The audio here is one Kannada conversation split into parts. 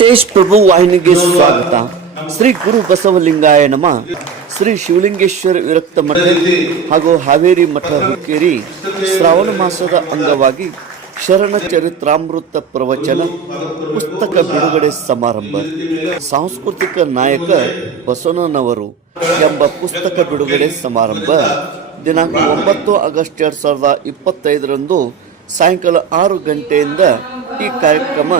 ತೇಜ್ ಪ್ರಭು ವಾಹಿನಿಗೆ ಸ್ವಾಗತ. ಶ್ರೀ ಗುರು ಬಸವಲಿಂಗಾಯ ನಮ. ಶ್ರೀ ಶಿವಲಿಂಗೇಶ್ವರ ವಿರಕ್ತ ಮಠ ಹಾಗೂ ಹಾವೇರಿ ಮಠ ಹುಕ್ಕೇರಿ ಶ್ರಾವಣ ಮಾಸದ ಅಂಗವಾಗಿ ಶರಣ ಚರಿತ್ರಾಮೃತ ಪ್ರವಚನ ಪುಸ್ತಕ ಬಿಡುಗಡೆ ಸಮಾರಂಭ. ಸಾಂಸ್ಕೃತಿಕ ನಾಯಕ ಬಸವಣ್ಣನವರು ಎಂಬ ಪುಸ್ತಕ ಬಿಡುಗಡೆ ಸಮಾರಂಭ. ದಿನಾಂಕ ಒಂಬತ್ತು ಆಗಸ್ಟ್ ಎರಡು ಸಾವಿರದ ಇಪ್ಪತ್ತೈದರಂದು ಸಾಯಂಕಾಲ ಆರು ಗಂಟೆಯಿಂದ ಈ ಕಾರ್ಯಕ್ರಮ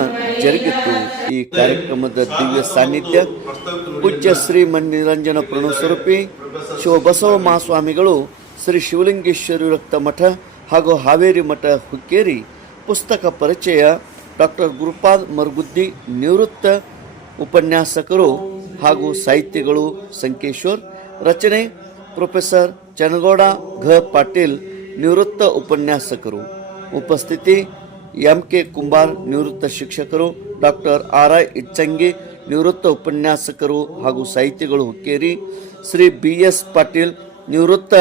ಜರುಗಿತ್ತು ಈ ಕಾರ್ಯಕ್ರಮದ ದಿವ್ಯ ಸಾನ್ನಿಧ್ಯ ಪೂಜ್ಯ ಶ್ರೀ ನಿರಂಜನ ಪ್ರಣವಸ್ವರೂಪಿ ಶಿವಬಸವ ಮಹಾಸ್ವಾಮಿಗಳು ಶ್ರೀ ಶಿವಲಿಂಗೇಶ್ವರಿ ರಕ್ತ ಮಠ ಹಾಗೂ ಹಾವೇರಿ ಮಠ ಹುಕ್ಕೇರಿ ಪುಸ್ತಕ ಪರಿಚಯ ಡಾಕ್ಟರ್ ಗುರುಪಾದ್ ಮರಗುದ್ದಿ ನಿವೃತ್ತ ಉಪನ್ಯಾಸಕರು ಹಾಗೂ ಸಾಹಿತಿಗಳು ಸಂಕೇಶ್ವರ್, ರಚನೆ ಪ್ರೊಫೆಸರ್ ಚನಗೌಡ ಘ ಪಾಟೀಲ್ ನಿವೃತ್ತ ಉಪನ್ಯಾಸಕರು. ಉಪಸ್ಥಿತಿ ಎಂ ಕೆ ಕುಂಬಾರ್ ನಿವೃತ್ತ ಶಿಕ್ಷಕರು, ಡಾಕ್ಟರ್ ಆರ್ ಐ ಇಚ್ಚಂಗಿ ನಿವೃತ್ತ ಉಪನ್ಯಾಸಕರು ಹಾಗೂ ಸಾಹಿತಿಗಳು ಹುಕ್ಕೇರಿ, ಶ್ರೀ ಬಿ ಎಸ್ ಪಾಟೀಲ್ ನಿವೃತ್ತ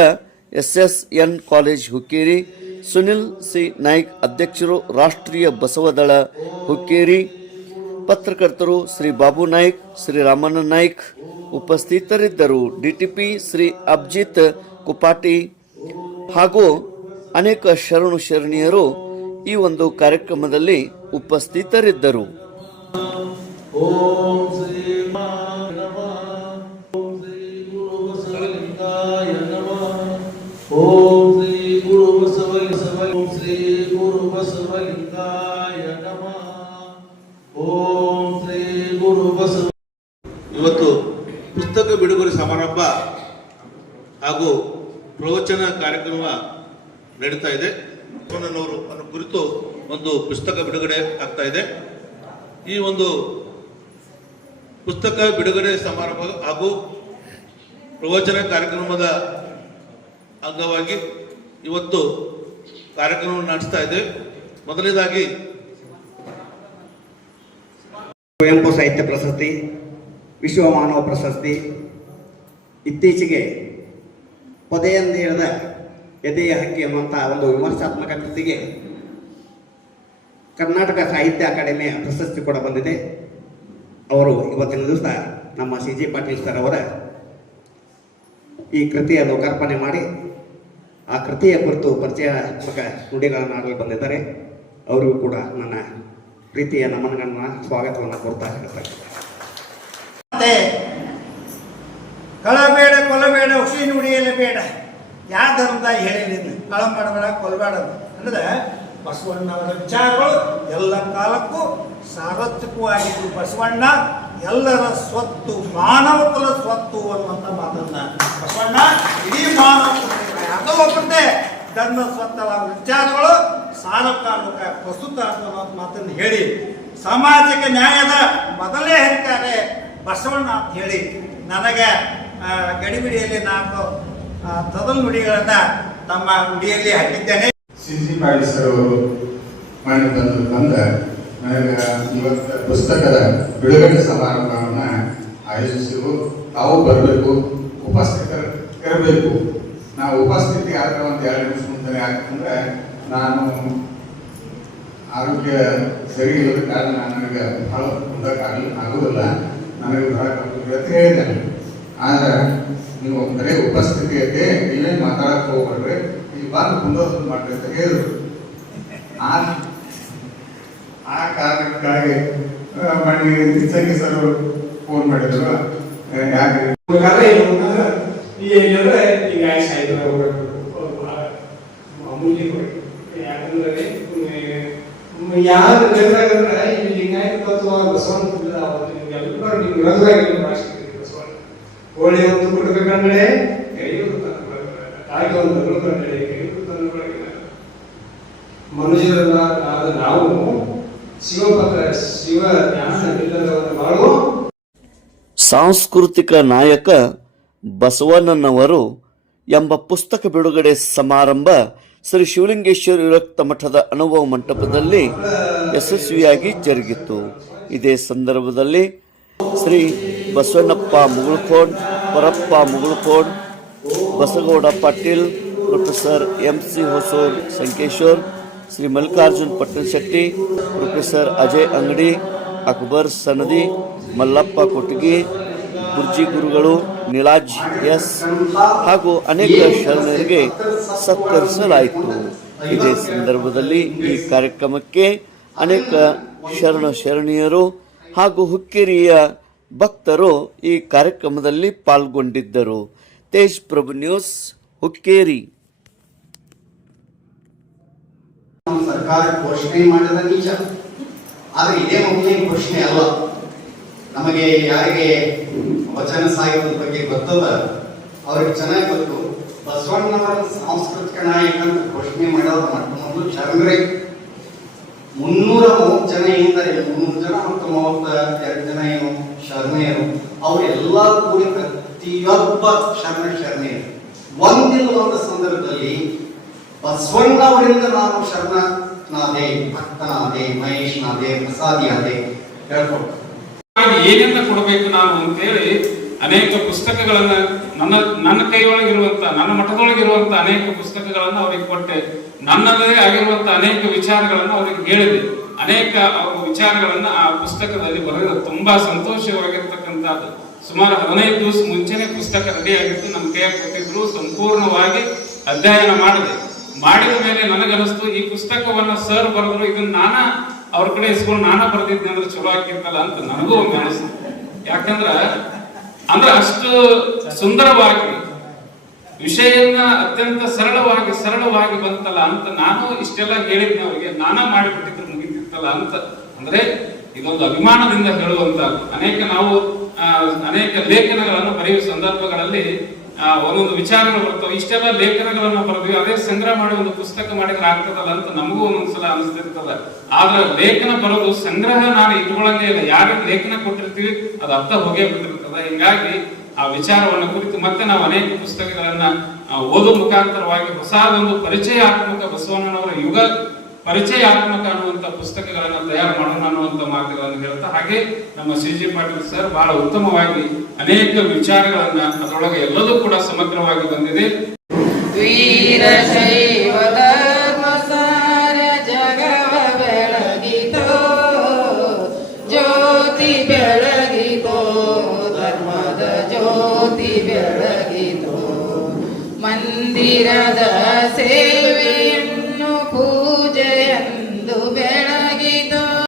S S N college Hukkeri, Sunil C. Naik ಅಧ್ಯಕ್ಷರು ರಾಷ್ಟ್ರೀಯ ಬಸವದಳ ಹುಕ್ಕೇರಿ, ಪತ್ರಕರ್ತರು ಶ್ರೀ ಬಾಬು ನಾಯ್ಕ್, ಶ್ರೀ ರಾಮಣ್ಣ ನಾಯ್ಕ್ ಉಪಸ್ಥಿತರಿದ್ದರು. ಡಿಟಿಪಿ ಶ್ರೀ ಅಬ್ಜಿತ್ ಕುಪಾಟಿ ಹಾಗೂ ಅನೇಕ ಶರಣು ಶರಣೀಯರು ಈ ಒಂದು ಕಾರ್ಯಕ್ರಮದಲ್ಲಿ ಉಪಸ್ಥಿತರಿದ್ದರು. ಇವತ್ತು ಪುಸ್ತಕ ಬಿಡುಗಡೆ ಸಮಾರಂಭ ಹಾಗೂ ಪ್ರವಚನ ಕಾರ್ಯಕ್ರಮ ನಡೀತಾ ಇದೆ. ಬಸವಣ್ಣನವರು ಅನ್ನೋ ಕುರಿತು ಒಂದು ಪುಸ್ತಕ ಬಿಡುಗಡೆ ಆಗ್ತಾ ಇದೆ. ಈ ಒಂದು ಪುಸ್ತಕ ಬಿಡುಗಡೆ ಸಮಾರಂಭ ಹಾಗೂ ಪ್ರವಚನ ಕಾರ್ಯಕ್ರಮದ ಅಂಗವಾಗಿ ಇವತ್ತು ಕಾರ್ಯಕ್ರಮ ನಡೆಸ್ತಾ ಇದೆ. ಮೊದಲನೇದಾಗಿ ಕುವೆಂಪು ಸಾಹಿತ್ಯ ಪ್ರಶಸ್ತಿ, ವಿಶ್ವ ಮಾನವ ಪ್ರಶಸ್ತಿ. ಇತ್ತೀಚೆಗೆ ಪೊದೆಯಂದಿರದ ಎದೆಯ ಹಕ್ಕಿ ಎಂಬಂಥ ಒಂದು ವಿಮರ್ಶಾತ್ಮಕ ಕೃತಿಗೆ ಕರ್ನಾಟಕ ಸಾಹಿತ್ಯ ಅಕಾಡೆಮಿಯ ಪ್ರಶಸ್ತಿ ಕೂಡ ಬಂದಿದೆ. ಅವರು ಇವತ್ತಿನ ದಿವಸ ನಮ್ಮ ಸಿ ಜಿ ಪಾಟೀಲ್ ಸರ್ ಅವರ ಈ ಕೃತಿಯ ಲೋಕಾರ್ಪಣೆ ಮಾಡಿ, ಆ ಕೃತಿಯ ಕುರಿತು ಪರಿಚಯಾತ್ಮಕ ನುಡಿಗಳನ್ನು ಆಡಲು ಬಂದಿದ್ದಾರೆ. ಅವರಿಗೂ ಕೂಡ ನನ್ನ ಪ್ರೀತಿಯ ನಮನಗಳನ್ನ, ಸ್ವಾಗತವನ್ನು ಕೊಡ್ತಾ ಮತ್ತೆ ಕಳಬೇಡ ಕೊಲಬೇಡ ಯಾವ ಧರ್ಮದಾಗ ಹೇಳಿದ್ದೀನಿ ಕಳ ಮಾಡಬೇಡ ಕೊಲ್ಬೇಡ ಅಂದ್ರೆ ಬಸವಣ್ಣವರ ವಿಚಾರಗಳು ಎಲ್ಲ ಕಾಲಕ್ಕೂ ಸಾರ್ವತ್ರಿಕವಾಗಿದ್ದು ಬಸವಣ್ಣ ಎಲ್ಲರ ಸ್ವತ್ತು, ಮಾನವ ಕುಲ ಸ್ವತ್ತು ಅನ್ನುವಂಥ ಮಾತನ್ನ. ಬಸವಣ್ಣ, ಇಡೀ ಮಾನವ ಯಾವುದೋ ಒಬ್ಬರದೇ ಧರ್ಮ ಸ್ವತ್ತಲ್ಲ ಅವ್ರ ವಿಚಾರಗಳು ಸಾರ್ವಕಾಲಿಕ ಪ್ರಸ್ತುತ ಅನ್ನೋ ಮಾತನ್ನು ಹೇಳಿ. ಸಾಮಾಜಿಕ ನ್ಯಾಯದ ಮೊದಲೇ ಹೇಳ್ತಾರೆ ಬಸವಣ್ಣ ಅಂತ ಹೇಳಿ. ನನಗೆ ಗಡಿಬಿಡಿಯಲ್ಲಿ ನಾಲ್ಕು ತೊದಲು ನುಡಿಗಳನ್ನ ತಮ್ಮ ನುಡಿಯಲ್ಲಿ ಹಾಕಿದ್ದೇನೆ. ಸಿ ಜಿ ಪಾಟೀಲ್ ಸರ್ ಅವರು ಮಾಡಿದಂದು ಬಂದ ನನಗೆ ಇವತ್ತು ಪುಸ್ತಕದ ಬಿಡುಗಡೆ ಸಮಾರಂಭವನ್ನು ಆಯೋಜಿಸಿರು ತಾವು ಬರಬೇಕು, ಉಪಸ್ಥಿತರು ಇರಬೇಕು. ನಾವು ಉಪಸ್ಥಿತಿ ಆದ್ರೆ ಒಂದು ಎರಡು ನಿಮಿಷ ಮುಂದೆ ಯಾಕಂದ್ರೆ ನಾನು ಆರೋಗ್ಯ ಸರಿ ಇಲ್ಲದ ಕಾರಣ ನನಗೆ ಭಾಳ ಮುಂದಕ್ಕಾಗಲಿ ಆಗುವುದಿಲ್ಲ ನನಗೆ ಬಹಳ ಹೇಳಿದ್ದೇನೆ ಆದ್ರೆ ನೀವು ಬರೀ ಉಪಸ್ಥಿತಿ ಐತೆ ನೀವೇನು ಮಾತಾಡಕ್ಕೆ ಹೋಗ್ಬೇಡ್ರಿ ಬಾರ್ ಬಂದು ಕುಂದೋದು ಮಾಡ್ರಿ ಅಂತ ಹೇಳಿದ್ರು. ಆ ಕಾರಣಕ್ಕಾಗಿ ಮಣ್ಣಿ ನಿಚ್ಚಂಗಿ ಸರ್ ಫೋನ್ ಮಾಡಿದ್ರು ಯಾಕೆ? ಕಾರಣ ಈ ಈಗ ಮಾಮೂಲಿ ಯಾರು ಬೇಕಾಗಂದ್ರೆ ಈ ಲಿಂಗಾಯತ ತತ್ವ ಬಸವಣ್ಣ ಎಲ್ಲರೂ ನಿಮ್ಗೆ ಭಾಷೆ ಹೋಳಿ ಒಂದು ಕೊಡ್ಬೇಕಂದ್ರೆ ಒಂದು ನಾವು ಶಿವ ಸಾಂಸ್ಕೃತಿಕ ನಾಯಕ ಬಸವಣ್ಣನವರು ಎಂಬ ಪುಸ್ತಕ ಬಿಡುಗಡೆ ಸಮಾರಂಭ ಶ್ರೀ ಶಿವಲಿಂಗೇಶ್ವರ ವಿರಕ್ತ ಮಠದ ಅನುಭವ ಮಂಟಪದಲ್ಲಿ ಯಶಸ್ವಿಯಾಗಿ ಜರುಗಿತು ಇದೇ ಸಂದರ್ಭದಲ್ಲಿ Shri Basavannappa Mugulkod Parappa Mugulkod, Basagouda Patil, professor M C Hosur Sankeshwar Shri Mallikarjun Pattana Shetti, professor Ajay Angadi, Akbar Sanadi, Mallappa ಕೊಟ್ಟಿಗೆ ಗುರ್ಜಿ ಗುರುಗಳು, ನಿಲಾಜ್ ಎಸ್ ಹಾಗೂ ಅನೇಕ ಶರಣರಿಗೆ ಸತ್ಕರಿಸಲಾಯಿತು. ಇದೇ ಸಂದರ್ಭದಲ್ಲಿ ಈ ಕಾರ್ಯಕ್ರಮಕ್ಕೆ ಅನೇಕ ಶರಣ ಶರಣೀಯರು ಹಾಗೂ ಹುಕ್ಕೇರಿಯ ಭಕ್ತರು ಈ ಕಾರ್ಯಕ್ರಮದಲ್ಲಿ ಪಾಲ್ಗೊಂಡಿದ್ದರು. ತೇಜ್ ಪ್ರಭು ನ್ಯೂಸ್, ಹುಕ್ಕೇರಿ. ಸರ್ಕಾರ ಘೋಷಣೆ ಮಾಡಿದ ನಿಜ ಆದರೆ ಇದೇ ಮೊದಲನೇ ಘೋಷಣೆ ಅಲ್ಲ. ನಮಗೆ ಯಾರಿಗೆ ವಚನ ಸಾಹಿತ್ಯದ ಬಗ್ಗೆ ಗೊತ್ತದ ಅವ್ರಿಗೆ ಚೆನ್ನಾಗಿ ಗೊತ್ತು. ಬಸವಣ್ಣವರ ಸಾಂಸ್ಕೃತಿಕ ನಾಯಕ ಅಂತ ಘೋಷಣೆ ಮಾಡೋದು ಮೊಟ್ಟ ಮೊದಲು ಚರಂದ್ರೆ. ಮುನ್ನೂರ ಮೂವತ್ತು ಜನ ಏನಿದ್ದಾರೆ ಮುನ್ನೂರು ಜನ ಮತ್ತು ಮೂವತ್ತ ಎರಡು ಜನ ಏನು? ಶರಣೆಯರು ಅವರೆಲ್ಲ ಕೂಡಿ ಪ್ರತಿಯೊಬ್ಬ ಶರಣ ಶರಣೆಯರು ಒಂದಿಲ್ಲ ಒಂದು ಸಂದರ್ಭದಲ್ಲಿ ಬಸವಣ್ಣ ಅವರಿಂದ ನಾನು ಶರಣನಾದೆ ಭಕ್ತನಾದೆ, ಮಹೇಶ್ನಾದೆ, ಪ್ರಸಾದಿಯಾದೆ ಹಾಗೆ ಏನೆಂದ ಕೊಡಬೇಕು ನಾನು ಅಂತೇಳಿ ಅನೇಕ ಪುಸ್ತಕಗಳನ್ನ ನನ್ನ ನನ್ನ ಕೈಯೊಳಗಿರುವಂತ, ನನ್ನ ಮಠದೊಳಗಿರುವಂತ ಅನೇಕ ಪುಸ್ತಕಗಳನ್ನ ಅವರಿಗೆ ಕೊಟ್ಟೆ. ನನ್ನದೇ ಆಗಿರುವಂತ ಅನೇಕ ವಿಚಾರಗಳನ್ನು ಅವರಿಗೆ ಹೇಳಿದೆ. ಅನೇಕ ಅವರ ವಿಚಾರಗಳನ್ನ ಆ ಪುಸ್ತಕದಲ್ಲಿ ಬರೆದ ತುಂಬಾ ಸಂತೋಷವಾಗಿರ್ತಕ್ಕಂಥದ್ದು. ಸುಮಾರು ಹದಿನೈದು ದಿವಸ ಮುಂಚೆನೆ ಪುಸ್ತಕ ರೆಡಿ ಆಗಿತ್ತು ನಮ್ಮ ಕೈಯಾಗ ಕೊಟ್ಟಿದ್ರು, ಸಂಪೂರ್ಣವಾಗಿ ಅಧ್ಯಯನ ಮಾಡಿದೆ. ಮಾಡಿದ ಮೇಲೆ ನನಗನಿಸ್ತು ಈ ಪುಸ್ತಕವನ್ನ ಸರ್ ಬರೆದ್ರು, ಇದನ್ನ ನಾನ ಅವ್ರ ಕಡೆ ಇಸ್ಕೊಂಡು ನಾನ ಬರೆದಿದ್ದೆ ಅಂದ್ರೆ ಚಲೋ ಆಗಿರ್ತಲ್ಲ ಅಂತ ನನಗೂ ಒಮ್ಮೆ ಅನಿಸ್ತು. ಯಾಕಂದ್ರ, ಅಂದ್ರೆ ಅಷ್ಟು ಸುಂದರವಾಗಿ, ವಿಷಯನ್ನ ಅತ್ಯಂತ ಸರಳವಾಗಿ ಸರಳವಾಗಿ ಬಂತಲ್ಲ ಅಂತ ನಾನು ಇಷ್ಟೆಲ್ಲ ಹೇಳಿದ್ನೆ ಅವ್ರಿಗೆ ನಾನ ಮಾಡಿಬಿಟ್ಟಿದ್ರು. ಮುಗಿತಿತ್ತಲ್ಲ ಅಂತ. ಅಂದ್ರೆ ಇದೊಂದು ಅಭಿಮಾನದಿಂದ ಹೇಳುವಂತ ಅನೇಕ ನಾವು ಅನೇಕ ಲೇಖನಗಳನ್ನು ಬರೆಯುವ ಸಂದರ್ಭಗಳಲ್ಲಿ ಒಂದೊಂದು ವಿಚಾರಗಳು ಬರ್ತವೆ. ಇಷ್ಟೆಲ್ಲ ಲೇಖನಗಳನ್ನು ಬರೆದ್ವಿ ಅದೇ ಸಂಗ್ರಹ ಮಾಡಿ ಒಂದು ಪುಸ್ತಕ ಮಾಡಿದ್ರೆ ಆಗ್ತದಲ್ಲ ಅಂತ ನಮಗೂ ಒಂದೊಂದ್ಸಲ ಅನಿಸ್ತಿರ್ತದ. ಆದ್ರೆ ಲೇಖನ ಬರೋದು ಸಂಗ್ರಹ ನಾನು ಇಟ್ಕೊಳ್ಳಂಗೆ ಇಲ್ಲ. ಯಾರಿಗೆ ಲೇಖನ ಕೊಟ್ಟಿರ್ತೀವಿ ಅದು ಅರ್ಥ ಹೋಗೇ ಬಿಟ್ಟಿರ್ತದ. ಹಿಂಗಾಗಿ ಆ ವಿಚಾರವನ್ನು ಕುರಿತು ಮತ್ತೆ ನಾವು ಅನೇಕ ಪುಸ್ತಕಗಳನ್ನ ಆ, ಓದುವ ಮುಖಾಂತರವಾಗಿ ಹೊಸದೊಂದು ಪರಿಚಯಾತ್ಮಕ ಬಸವಣ್ಣನವರ ಯುಗ ಪರಿಚಯಾತ್ಮಕ ಅನ್ನುವಂತ ಪುಸ್ತಕಗಳನ್ನ ತಯಾರು ಮಾಡೋಣ ಅನ್ನುವಂತ ಮಾತುಗಳನ್ನು ಹೇಳ್ತಾ ಹಾಗೆ ನಮ್ಮ ಸಿ ಜಿ ಪಾಟೀಲ್ ಸರ್ ಬಹಳ ಉತ್ತಮವಾಗಿ ಅನೇಕ ವಿಚಾರಗಳನ್ನ ಅದರೊಳಗೆ ಎಲ್ಲದೂ ಕೂಡ ಸಮಗ್ರವಾಗಿ ಬಂದಿದೆ. ಮಂದಿರದ ಸೇವೆ